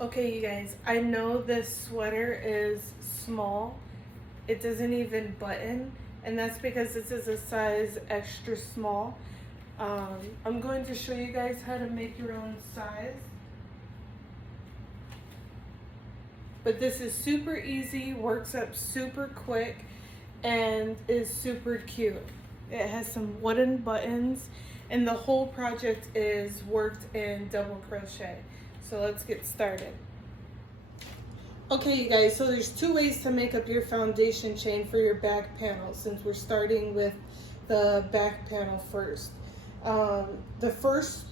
Okay, you guys, I know this sweater is small. It doesn't even button, and that's because this is a size extra small. I'm going to show you guys how to make your own size. But this is super easy, works up super quick, and is super cute. It has some wooden buttons, and the whole project is worked in double crochet. So let's get started. Okay, you guys, so there's two ways to make up your foundation chain for your back panel, since we're starting with the back panel first. The first,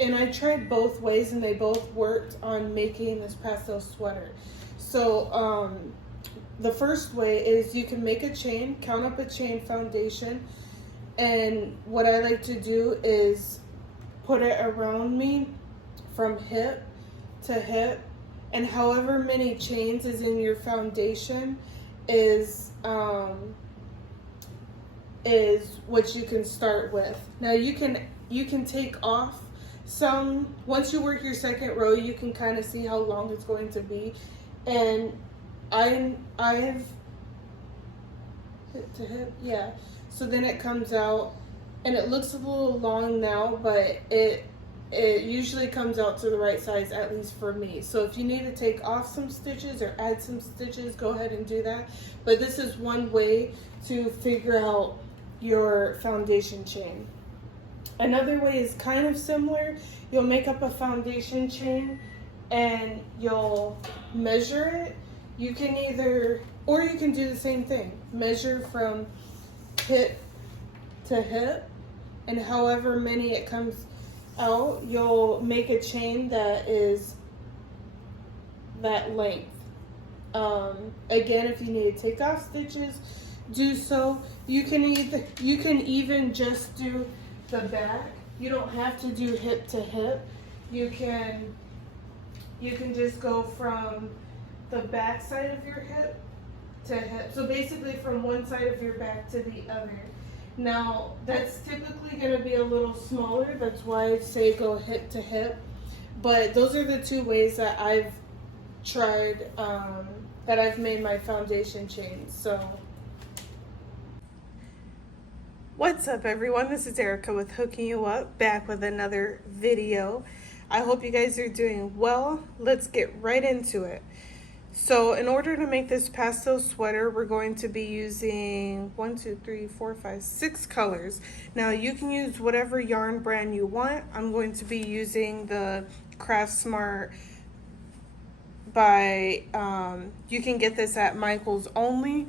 and I tried both ways and they both worked on making this pastel sweater. So the first way is you can make a chain, count up a chain foundation, and what I like to do is put it around me from hip to hip, and however many chains is in your foundation is what you can start with. Now you can take off some. Once you work your second row, you can kind of see how long it's going to be, and I've hip to hip, yeah. So then it comes out, and it looks a little long now, but it usually comes out to the right size, at least for me. So if you need to take off some stitches or add some stitches, go ahead and do that. But this is one way to figure out your foundation chain. Another way is kind of similar. You'll make up a foundation chain and you'll measure it. You can either, or you can do the same thing. Measure from hip to hip, and however many it comes out, you'll make a chain that is that length. Again, if you need to take off stitches, do so. You can even just do the back. You don't have to do hip to hip. You can just go from the back side of your hip to hip. So basically from one side of your back to the other. Now, that's typically going to be a little smaller. That's why I say go hip to hip. But those are the two ways that I've tried, that I've made my foundation chain. So, what's up, everyone? This is Erica with Hooking You Up, back with another video. I hope you guys are doing well. Let's get right into it. So in order to make this pastel sweater, we're going to be using 6 colors. Now you can use whatever yarn brand you want. I'm going to be using the Craft Smart by, you can get this at Michael's only.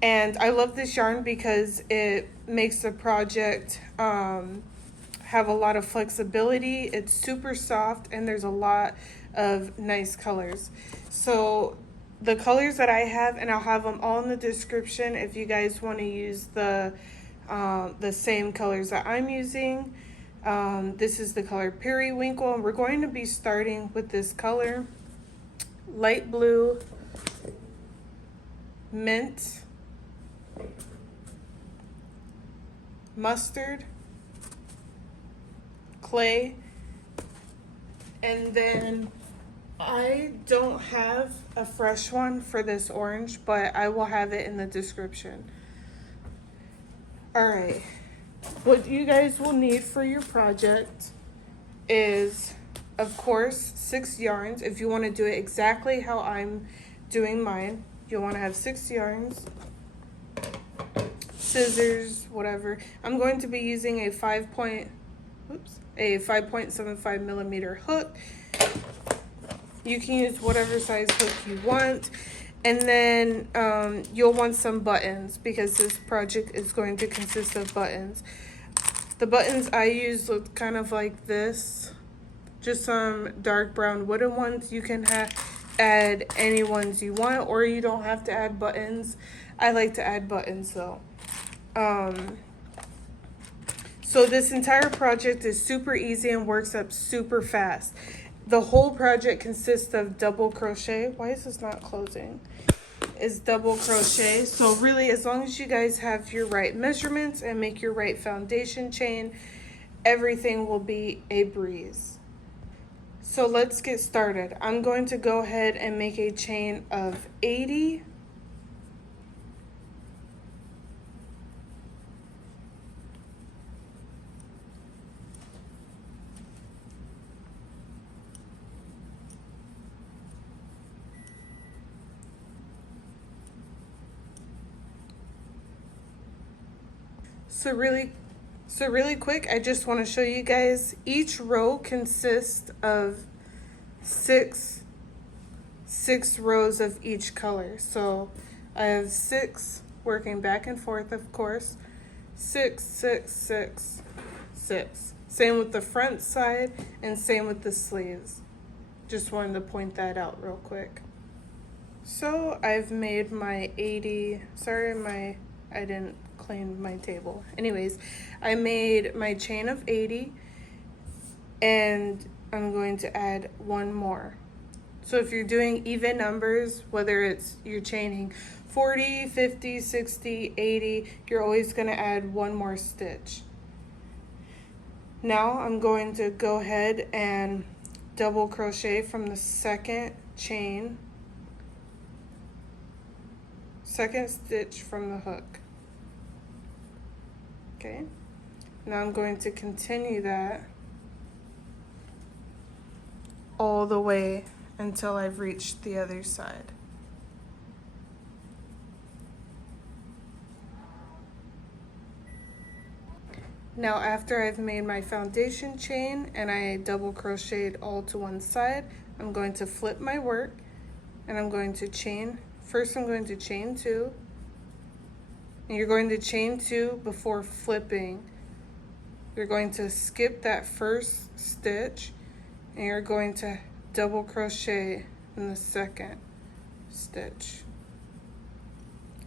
And I love this yarn because it makes the project have a lot of flexibility. It's super soft and there's a lot of nice colors. So the colors that I have, and I'll have them all in the description if you guys want to use the same colors that I'm using. This is the color Periwinkle, and we're going to be starting with this color, light blue, mint, mustard, clay, and then I don't have a fresh one for this orange, but I will have it in the description. All right, what you guys will need for your project is, of course, 6 yarns. If you want to do it exactly how I'm doing mine, you'll want to have 6 yarns, scissors, whatever. I'm going to be using a 5.75 millimeter hook. You can use whatever size hook you want. And then you'll want some buttons because this project is going to consist of buttons. The buttons I use look kind of like this. Just some dark brown wooden ones. You can add any ones you want, or you don't have to add buttons. I like to add buttons though. So this entire project is super easy and works up super fast. The whole project consists of double crochet. Why is this not closing? It's double crochet. So really, as long as you guys have your right measurements and make your right foundation chain, everything will be a breeze. So let's get started. I'm going to go ahead and make a chain of 80. So really quick, I just want to show you guys, each row consists of six rows of each color. So I have 6 working back and forth, of course. 6, 6, 6, 6. Same with the front side and same with the sleeves. Just wanted to point that out real quick. So I've made my 80, I didn't clean my table. Anyways, I made my chain of 80 and I'm going to add one more. So if you're doing even numbers, whether it's you're chaining 40, 50, 60, 80, you're always going to add one more stitch. Now I'm going to go ahead and double crochet from the second stitch from the hook. Okay, now I'm going to continue that all the way until I've reached the other side. Now after I've made my foundation chain and I double crocheted all to one side, I'm going to flip my work and I'm going to chain. First I'm going to chain 2, and you're going to chain 2 before flipping. You're going to skip that first stitch and you're going to double crochet in the second stitch.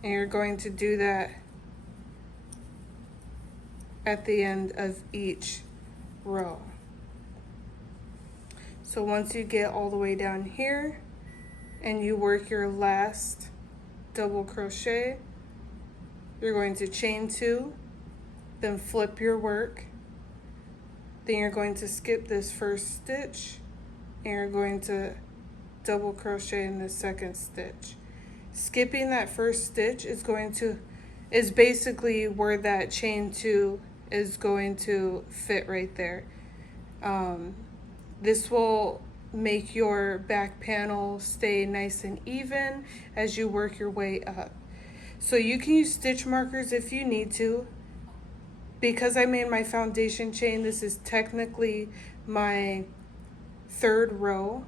And you're going to do that at the end of each row. So once you get all the way down here and you work your last double crochet, you're going to chain 2, then flip your work, then you're going to skip this first stitch and you're going to double crochet in the second stitch. Skipping that first stitch is basically where that chain 2 is going to fit right there. This will make your back panel stay nice and even as you work your way up. So you can use stitch markers if you need to. Because I made my foundation chain, this is technically my 3rd row,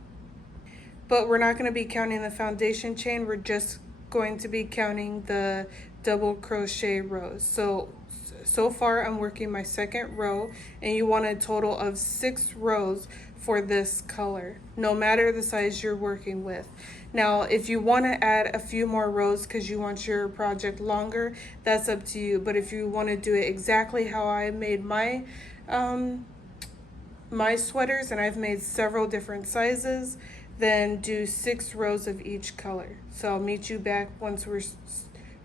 but we're not going to be counting the foundation chain. We're just going to be counting the double crochet rows. So far I'm working my 2nd row, and you want a total of 6 rows for this color, no matter the size you're working with. Now, if you want to add a few more rows because you want your project longer, that's up to you. But if you want to do it exactly how I made my my sweaters, and I've made several different sizes, then do 6 rows of each color. So I'll meet you back once we're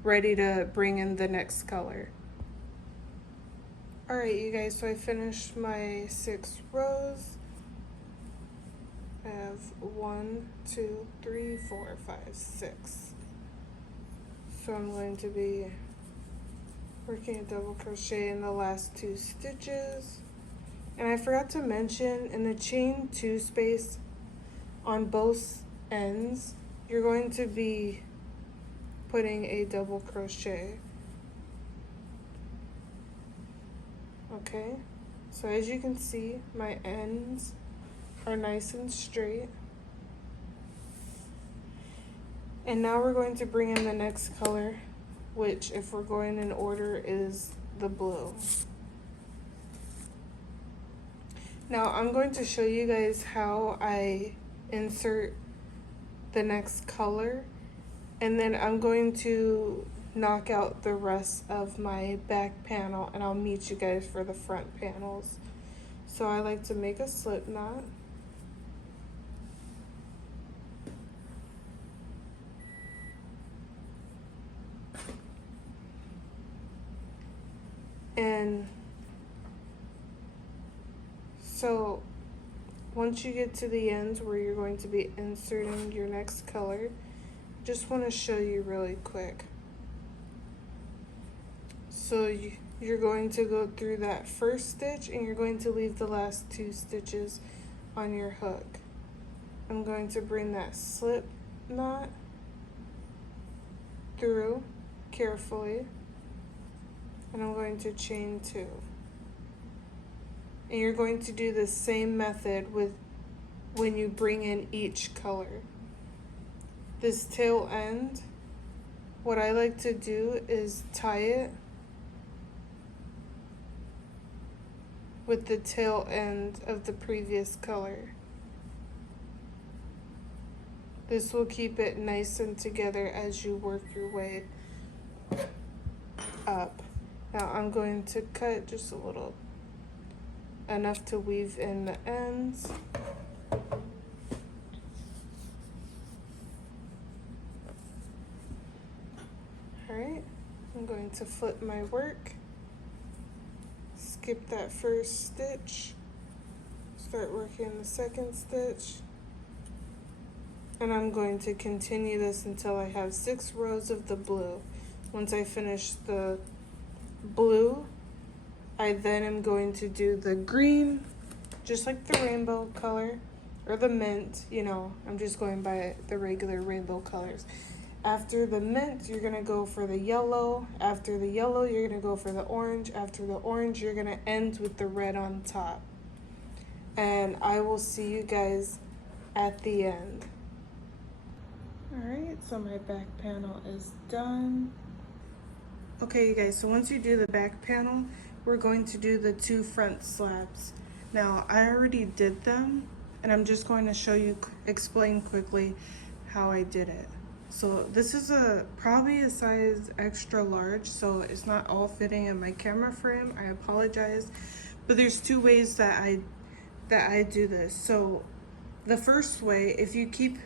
ready to bring in the next color. All right, you guys, so I finished my 6 rows. I have 1, 2, 3, 4, 5, 6. So I'm going to be working a double crochet in the last 2 stitches. And I forgot to mention, in the chain 2 space on both ends, you're going to be putting a double crochet. Okay, so as you can see, my ends are nice and straight. And now we're going to bring in the next color, which, if we're going in order, is the blue. Now I'm going to show you guys how I insert the next color, and then I'm going to knock out the rest of my back panel, and I'll meet you guys for the front panels. So I like to make a slip knot. And so once you get to the end where you're going to be inserting your next color, just want to show you really quick. So you're going to go through that first stitch and you're going to leave the last 2 stitches on your hook. I'm going to bring that slip knot through carefully, and I'm going to chain 2. And you're going to do the same method with when you bring in each color. This tail end, what I like to do is tie it with the tail end of the previous color. This will keep it nice and together as you work your way up. Now I'm going to cut just a little, enough to weave in the ends. Alright, I'm going to flip my work, skip that first stitch, start working the second stitch, and I'm going to continue this until I have 6 rows of the blue. Once I finish the blue, I then am going to do the green, just like the rainbow color, or the mint, you know, I'm just going by the regular rainbow colors. After the mint, you're gonna go for the yellow. After the yellow, you're gonna go for the orange. After the orange, you're gonna end with the red on top. And I will see you guys at the end. Alright, so my back panel is done. Okay, you guys, so once you do the back panel, we're going to do the 2 front slabs. Now, I already did them, and I'm just going to show you, explain quickly how I did it. So this is probably a size extra large, so it's not all fitting in my camera frame. I apologize, but there's 2 ways that I do this. So the first way, if you keep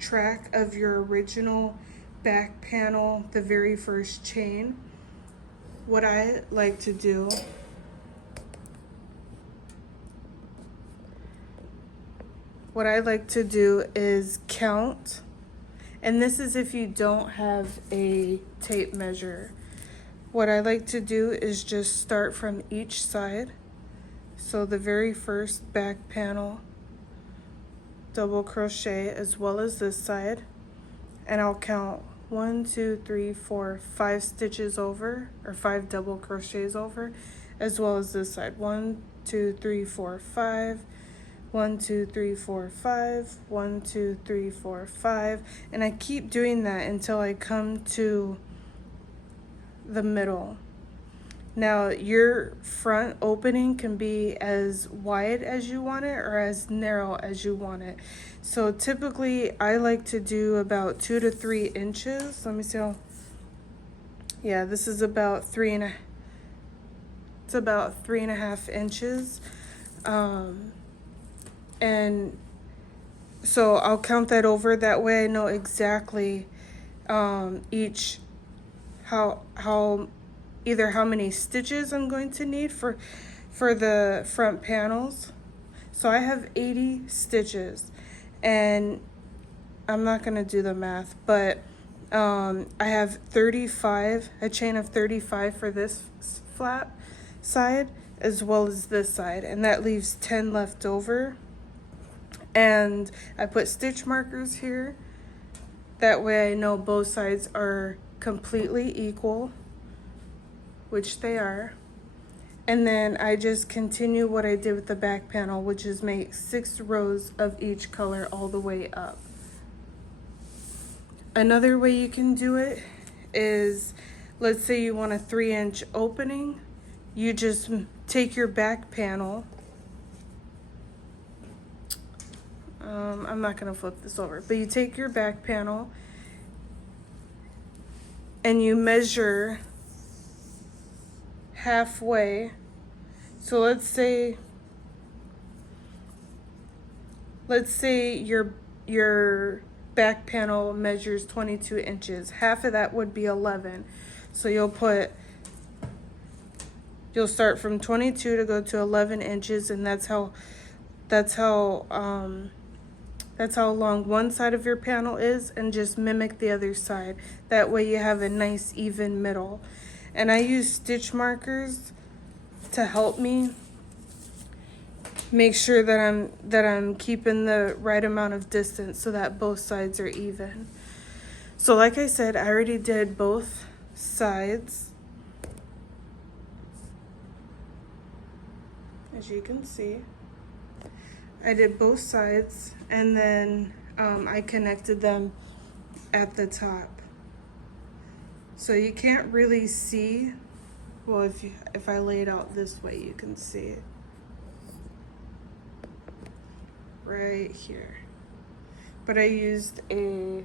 track of your original back panel, the very first chain, what I like to do is count. And this is if you don't have a tape measure. What I like to do is just start from each side. So the very first back panel, double crochet, as well as this side. And I'll count 1, 2, 3, 4, 5 stitches over, or 5 double crochets over, as well as this side. 1, 2, 3, 4, 5. 1, 2, 3, 4, 5, 1, 2, 3, 4, 5, and I keep doing that until I come to the middle. Now your front opening can be as wide as you want it or as narrow as you want it. So typically I like to do about 2 to 3 inches. Let me see how, yeah, this is about 3.5 inches. And so I'll count that over, that way I know exactly either how many stitches I'm going to need for the front panels. So I have 80 stitches, and I'm not gonna do the math, but I have 35, a chain of 35 for this flap side as well as this side, and that leaves 10 left over. And I put stitch markers here, that way I know both sides are completely equal, which they are. And then I just continue what I did with the back panel, which is make 6 rows of each color all the way up. Another way you can do it is, let's say you want a 3-inch opening, you just take your back panel, I'm not gonna flip this over, but you take your back panel and you measure halfway. So let's say your back panel measures 22 inches. Half of that would be 11. So you'll start from 22 to go to 11 inches, and that's how That's how long one side of your panel is, and just mimic the other side. That way you have a nice even middle. And I use stitch markers to help me make sure that I'm keeping the right amount of distance so that both sides are even. So like I said, I already did both sides, as you can see. I did both sides, and then I connected them at the top. So you can't really see, well, if I lay it out this way, you can see it right here. But I used a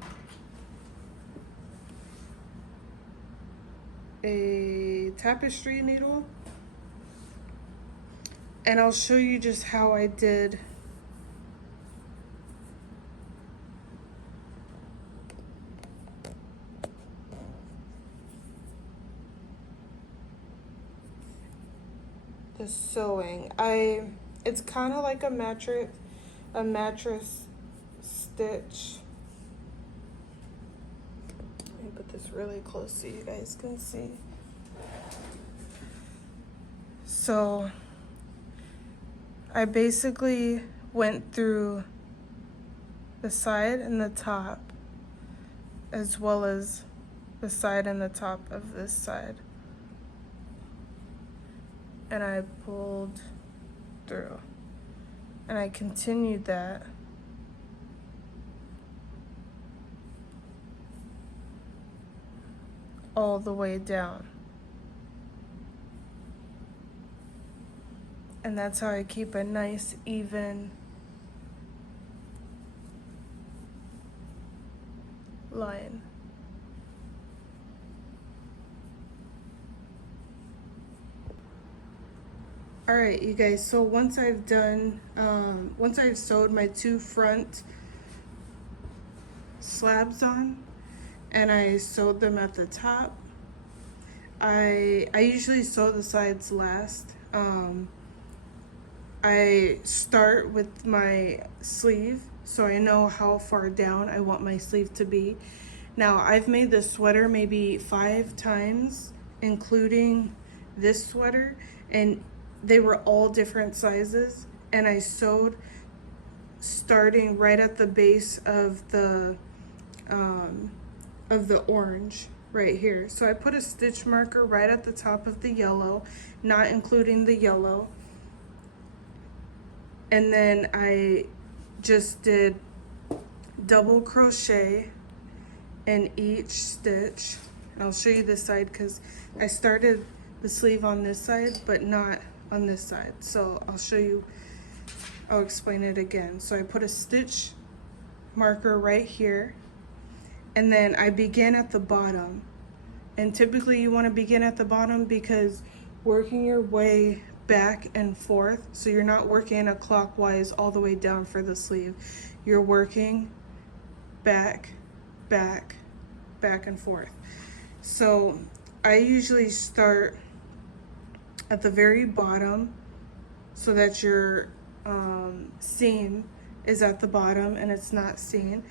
tapestry needle, and I'll show you just how I did the sewing. It's kind of like a mattress stitch. Let me put this really close so you guys can see. So I basically went through the side and the top, as well as the side and the top of this side, and I pulled through, and I continued that all the way down. And that's how I keep a nice even line. All right, you guys, so once I've sewed my two front slabs on, and I sewed them at the top, I usually sew the sides last. I start with my sleeve, so I know how far down I want my sleeve to be. Now, I've made this sweater maybe 5 times, including this sweater, and they were all different sizes, and I sewed starting right at the base of the orange right here. So I put a stitch marker right at the top of the yellow, not including the yellow, and then I just did double crochet in each stitch. I'll show you this side because I started the sleeve on this side but not on this side, so I'll explain it again. So I put a stitch marker right here, and then I begin at the bottom, and typically you want to begin at the bottom because working your way back and forth, so you're not working a clockwise all the way down for the sleeve, you're working back, back, back and forth. So I usually start at the very bottom so that your seam is at the bottom and it's not seen.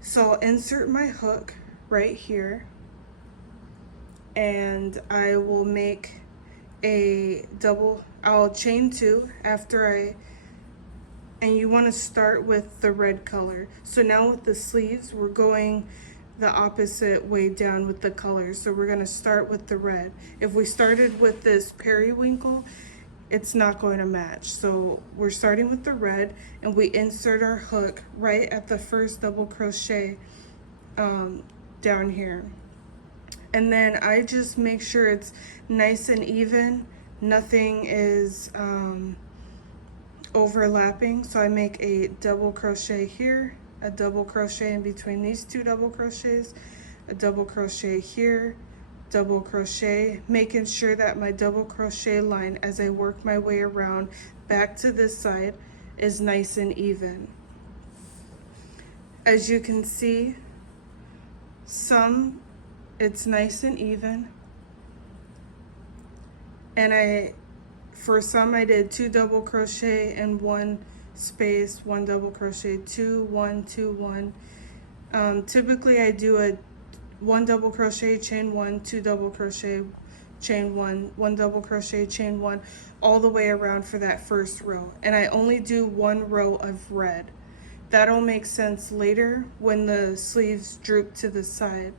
So I'll insert my hook right here, and I will make I'll chain 2 after and you want to start with the red color. So now with the sleeves, we're going the opposite way down with the colors. So we're going to start with the red. If we started with this periwinkle, it's not going to match. So we're starting with the red, and we insert our hook right at the first double crochet down here. And then I just make sure it's nice and even. Nothing is overlapping. So I make a double crochet here, a double crochet in between these 2 double crochets, a double crochet here, double crochet, making sure that my double crochet line as I work my way around back to this side is nice and even. As you can see, it's nice and even, and for some I did 2 double crochet and 1 space, 1 double crochet, 2, 1, 2, 1. Typically I do a 1 double crochet, chain 1, 2 double crochet, chain 1, 1 double crochet, chain 1, all the way around for that first row. And I only do 1 row of red. That'll make sense later when the sleeves droop to the side.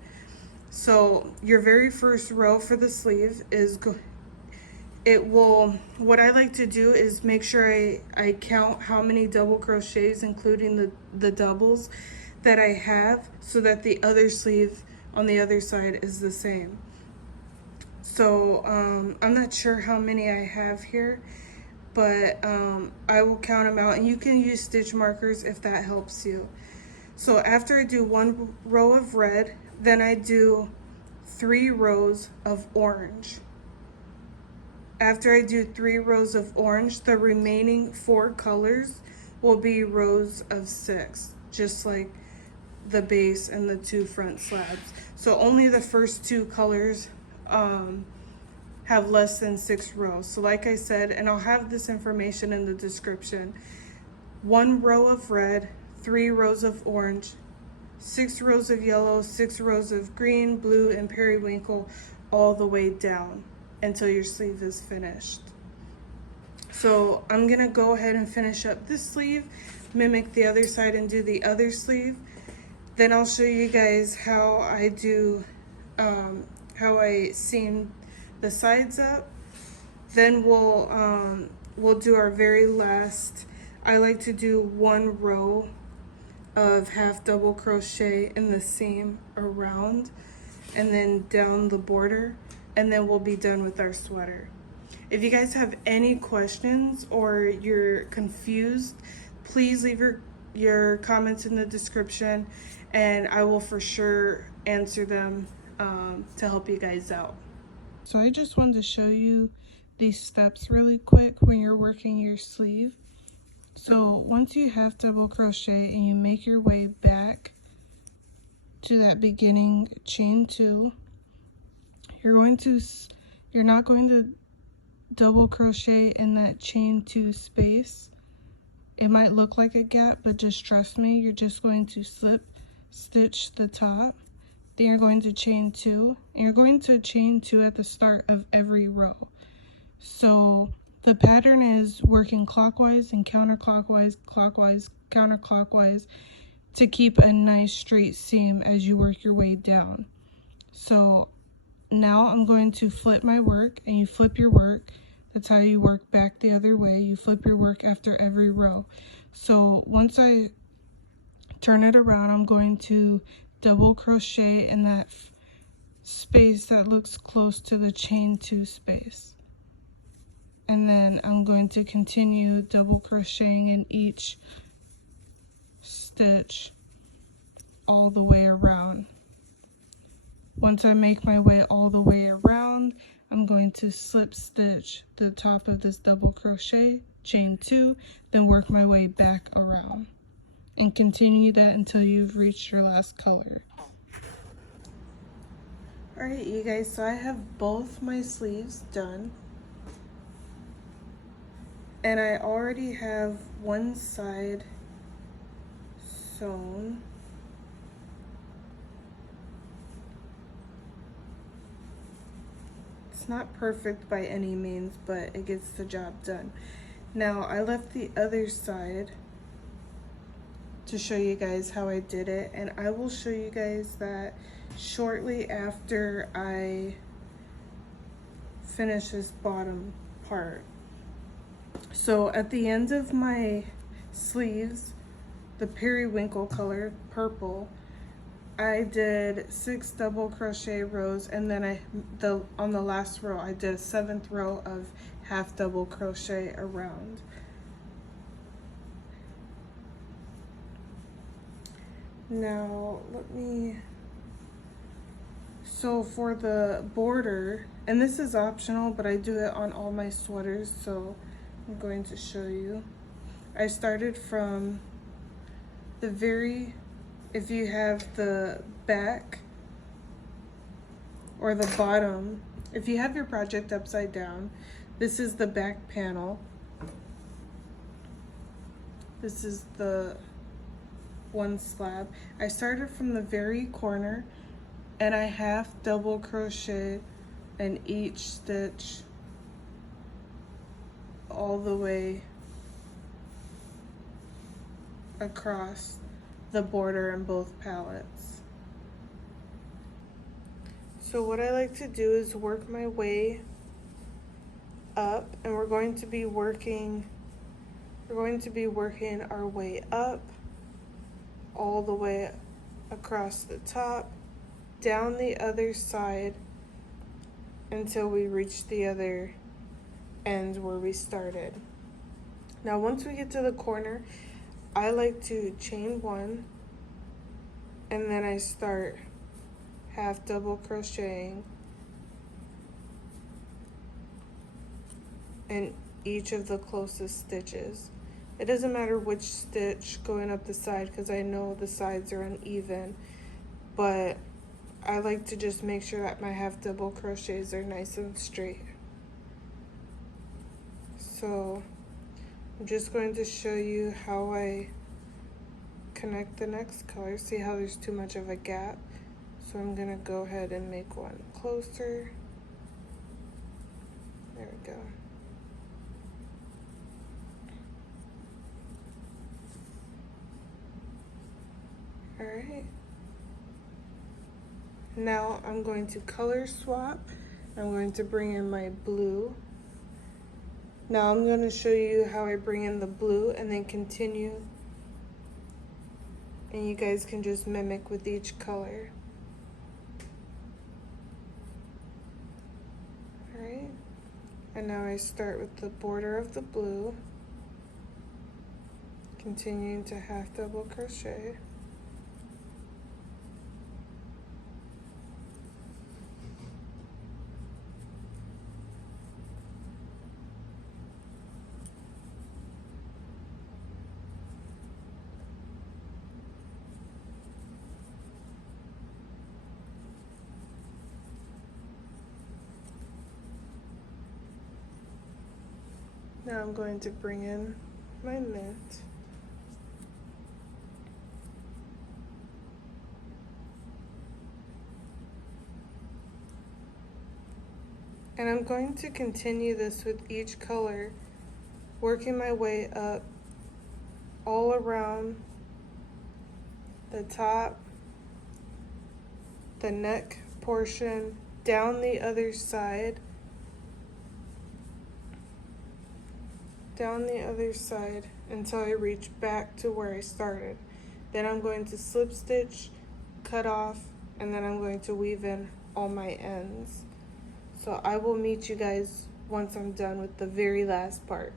So your very first row for the sleeve is what I like to do is make sure I count how many double crochets, including the doubles that I have, so that the other sleeve on the other side is the same. So I'm not sure how many I have here, but I will count them out, and you can use stitch markers if that helps you. So after I do 1 row of red, then I do 3 rows of orange. After I do 3 rows of orange, the remaining 4 colors will be rows of 6, just like the base and the 2 front slabs. So only the first 2 colors have less than 6 rows. So like I said, and I'll have this information in the description, 1 row of red, 3 rows of orange, 6 rows of yellow, 6 rows of green, blue, and periwinkle, all the way down until your sleeve is finished. So I'm gonna go ahead and finish up this sleeve, mimic the other side and do the other sleeve. Then I'll show you guys how I do, how I seam the sides up. Then we'll do our very last. I like to do 1 row of half double crochet in the seam around and then down the border, and then we'll be done with our sweater. If you guys have any questions or you're confused, please leave your comments in the description, and I will for sure answer them to help you guys out. So I just wanted to show you these steps really quick when you're working your sleeve. So once you have double crochet and you make your way back to that beginning chain 2, you're not going to double crochet in that chain 2 space. It might look like a gap, but just trust me, you're just going to slip stitch the top, then you're going to chain 2, and you're going to chain 2 at the start of every row. So the pattern is working clockwise and counterclockwise, clockwise, counterclockwise, to keep a nice straight seam as you work your way down. So now I'm going to flip my work, and you flip your work. That's how you work back the other way. You flip your work after every row. So once I turn it around, I'm going to double crochet in that space that looks close to the chain 2 space. And then I'm going to continue double crocheting in each stitch all the way around. Once I make my way all the way around, I'm going to slip stitch the top of this double crochet, chain 2, then work my way back around, and continue that until you've reached your last color. Alright you guys, so I have both my sleeves done, and I already have one side sewn. It's not perfect by any means, but it gets the job done. Now I left the other side to show you guys how I did it, and I will show you guys that shortly after I finish this bottom part. So at the end of my sleeves, the periwinkle color, purple, I did 6 double crochet rows, and then on the last row I did a 7th row of half double crochet around. Now so for the border, and this is optional, but I do it on all my sweaters, so I'm going to show you. I started from if you have the back or the bottom, if you have your project upside down, this is the back panel. This is the one slab. I started from the very corner and I half double crochet in each stitch all the way across the border in both palettes. So what I like to do is work my way up, and we're going to be working our way up all the way across the top, down the other side until we reach the other end where we started. Now once we get to the corner, I like to chain one and then I start half double crocheting in each of the closest stitches. It doesn't matter which stitch going up the side because I know the sides are uneven, but I like to just make sure that my half double crochets are nice and straight. So I'm just going to show you how I connect the next color. See how there's too much of a gap? So I'm gonna go ahead and make one closer. There we go. All right. Now I'm going to color swap. I'm going to bring in my blue. Now I'm going to show you how I bring in the blue and then continue. And you guys can just mimic with each color. All right. And now I start with the border of the blue, continuing to half double crochet. Now I'm going to bring in my knit. And I'm going to continue this with each color, working my way up all around the top, the neck portion, down the other side, until I reach back to where I started. Then I'm going to slip stitch, cut off, and then I'm going to weave in all my ends. So I will meet you guys once I'm done with the very last part.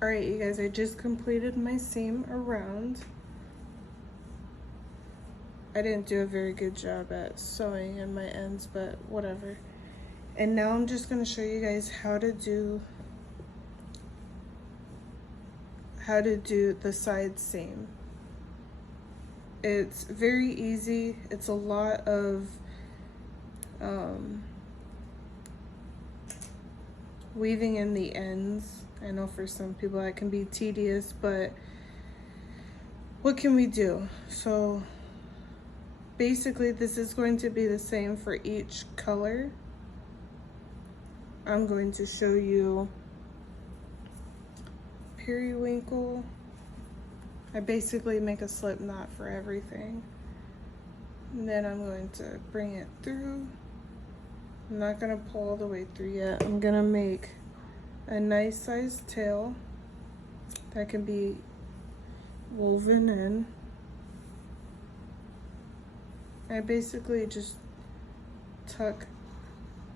All right, you guys, I just completed my seam around. I didn't do a very good job at sewing in my ends, but whatever. And now I'm just gonna show you guys how to do the side seam. It's very easy. It's a lot of weaving in the ends. I know for some people that can be tedious, but what can we do? So basically this is going to be the same for each color. I'm going to show you periwinkle. I basically make a slip knot for everything. And then I'm going to bring it through. I'm not gonna pull all the way through yet. I'm gonna make a nice sized tail that can be woven in. I basically just tuck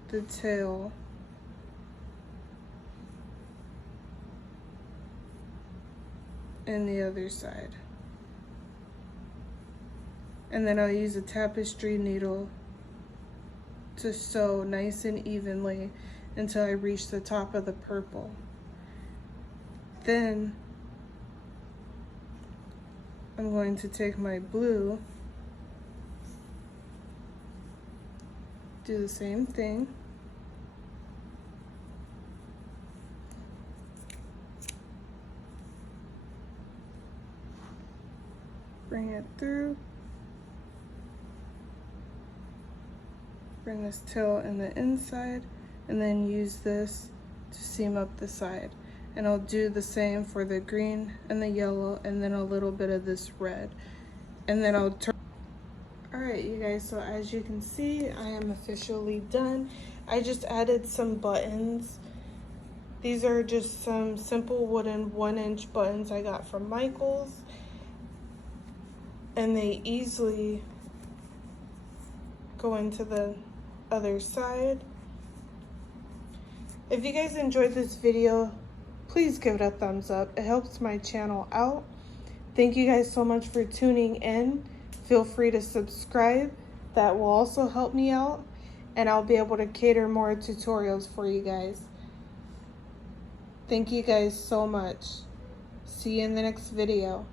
the tail in the other side. And then I'll use a tapestry needle to sew nice and evenly until I reach the top of the purple. Then I'm going to take my blue, do the same thing. bring it through. Bring this tail in the inside and then use this to seam up the side. And I'll do the same for the green and the yellow and then a little bit of this red. And then I'll turn. Alright you guys, so as you can see, I am officially done. I just added some buttons. These are just some simple wooden 1-inch buttons I got from Michael's. And they easily go into the other side. If you guys enjoyed this video, please give it a thumbs up. It helps my channel out. Thank you guys so much for tuning in. Feel free to subscribe. That will also help me out. And I'll be able to cater more tutorials for you guys. Thank you guys so much. See you in the next video.